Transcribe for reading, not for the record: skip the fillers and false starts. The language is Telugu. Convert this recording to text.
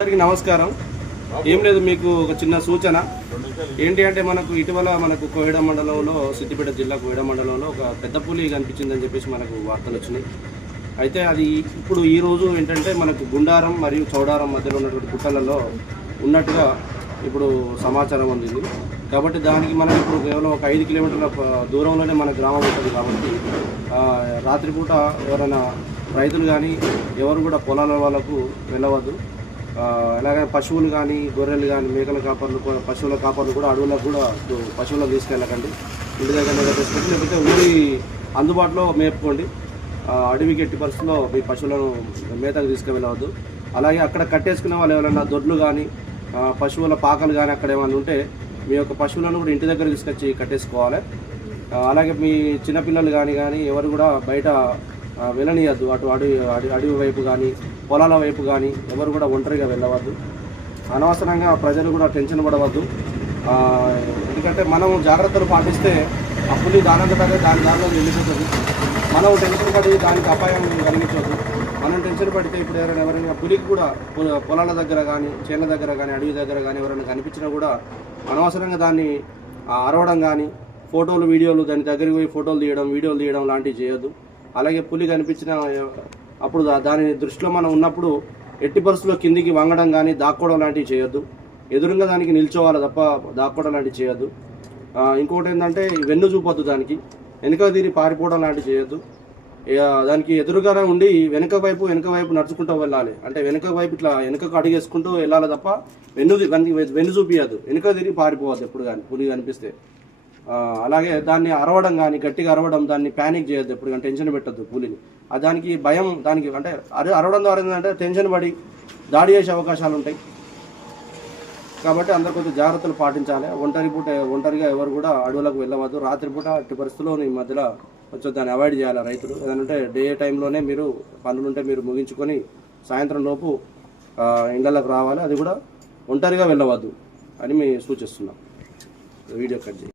అందరికీ నమస్కారం. ఏం లేదు, మీకు ఒక చిన్న సూచన ఏంటి అంటే మనకు ఇటీవల కోహిడ మండలంలో సిద్దిపేట జిల్లా కోహిడ మండలంలో ఒక పెద్ద పులి కనిపించిందని చెప్పేసి మనకు వార్తలు వచ్చినాయి. అయితే అది ఇప్పుడు ఈరోజు ఏంటంటే మనకు గుండారం మరియు చౌడారం మధ్యలో ఉన్నటువంటి గుట్టలలో ఉన్నట్టుగా ఇప్పుడు సమాచారం అందింది. కాబట్టి దానికి మనం ఇప్పుడు కేవలం ఒక 5 కిలోమీటర్ల దూరంలోనే మన గ్రామం ఉంటుంది. కాబట్టి రాత్రిపూట ఎవరైనా రైతులు కానీ ఎవరు కూడా పొలాల వాళ్ళకు వెళ్ళవద్దు. అలాగే పశువులు కానీ గొర్రెలు కానీ మేకల కాపర్లు పశువుల కాపర్లు కూడా అడవులకు కూడా పశువులను తీసుకెళ్ళకండి. ఇంటి దగ్గర తీసుకెళ్ళి లేకపోతే ఊరి అందుబాటులో మేపుకోండి. అడవికి ఎట్టి పరిస్థితుల్లో మీ పశువులను మేతకు తీసుకువెళ్ళవద్దు. అలాగే అక్కడ కట్టేసుకునే వాళ్ళు ఎవరైనా దొడ్లు కానీ పశువుల పాకలు కానీ అక్కడ ఏమైనా ఉంటే మీ యొక్క పశువులను కూడా ఇంటి దగ్గర తీసుకొచ్చి కట్టేసుకోవాలి. అలాగే మీ చిన్నపిల్లలు కానీ ఎవరు కూడా బయట వెళ్ళనియద్దు. అడవి వైపు కానీ పొలాల వైపు కానీ ఎవరు కూడా ఒంటరిగా వెళ్ళవద్దు. అనవసరంగా ప్రజలు కూడా టెన్షన్ పడవద్దు. ఎందుకంటే మనం జాగ్రత్తలు పాటిస్తే ఆ పులి దానంతటా దానిలో వెళ్ళిపోతుంది. మనం టెన్షన్ పడి దానికి అపాయం కలిగించవద్దు. మనం టెన్షన్ పడితే ఇప్పుడు ఎవరైనా పులికి కూడా పొలాల దగ్గర కానీ చేనుల దగ్గర కానీ అడవి దగ్గర కానీ ఎవరైనా కనిపించినా కూడా అనవసరంగా దాన్ని అరవడం కానీ ఫోటోలు వీడియోలు దాని దగ్గరికి పోయి ఫోటోలు తీయడం వీడియోలు తీయడం లాంటివి చేయొద్దు. అలాగే పులి కనిపించిన అప్పుడు దాని దృష్టిలో మనం ఉన్నప్పుడు ఎట్టి పరిస్థితుల్లో కిందికి వంగడం కానీ దాక్కోవడం లాంటివి చేయొద్దు. ఎదురుగా దానికి నిల్చోవాలి తప్ప దాక్కోవడం లాంటివి చేయొద్దు. ఇంకోటి ఏంటంటే వెన్ను చూపొద్దు, దానికి వెనుక తిరిగి పారిపోవడం లాంటివి చేయొద్దు. దానికి ఎదురుగానే ఉండి వెనుక వైపు నడుచుకుంటూ వెళ్ళాలి. అంటే వెనుక వైపు ఇట్లా వెనుకకు అడిగేసుకుంటూ వెళ్ళాలి తప్ప వెన్ను చూపియద్దు. వెనుక తిరిగి పారిపోవద్దు ఎప్పుడు కానీ పులి కనిపిస్తే. అలాగే దాన్ని అరవడం కానీ గట్టిగా అరవడం, దాన్ని ప్యానిక్ చేయొద్దు, ఎప్పుడు కానీ టెన్షన్ పెట్టద్దు పులిని. దానికి భయం, దానికి అంటే అరవడం ద్వారా ఏంటంటే టెన్షన్ పడి దాడి చేసే అవకాశాలు ఉంటాయి. కాబట్టి అందరు కొంచెం జాగ్రత్తలు పాటించాలి. ఒంటరిగా ఎవరు కూడా అడవులకు వెళ్ళవద్దు. రాత్రిపూట ఎట్టి పరిస్థితుల్లో ఈ మధ్యలో కొంచెం దాన్ని అవాయిడ్ చేయాలి రైతులు. ఏదంటే డే టైంలోనే మీరు పనులుంటే మీరు ముగించుకొని సాయంత్రం లోపు ఇళ్ళకు రావాలి. అది కూడా ఒంటరిగా వెళ్ళవద్దు అని మేము సూచిస్తున్నాం. వీడియో కట్ చేయండి.